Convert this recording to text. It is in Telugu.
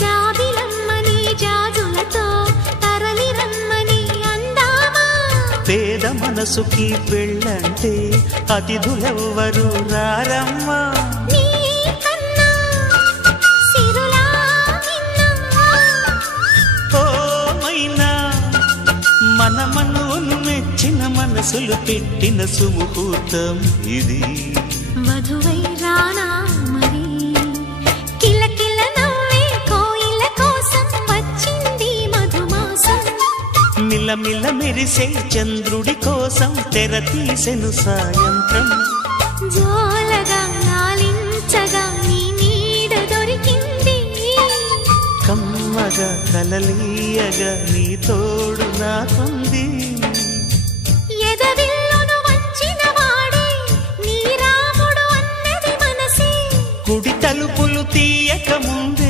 జాబిలమ్మని జాజులతో తరలి రమ్మని అందామా పేద మనసుకి పెళ్ళంటే అతిథులెవ్వరు రారమ్మా మన మనోను మెచ్చిన మనసులు పెట్టిన సుముహూర్తం ఇది మధువై రానా మరి కిలకిల నవ్వే కోయిల కోసం వచ్చింది మధుమాసం మిలమిల మెరిసే చంద్రుడి కోసం తెర తీసెను సాయంత్రం జోలగా నాలించగా నీ నీడ దొరికింది కమ్మగా కలలీయగా నీ తోడు నాకుంది ఎదవిల్లును వంచిన వాడే నీ రాముడు అన్నది మనసే కుడి తలుపులు తీయక ముందే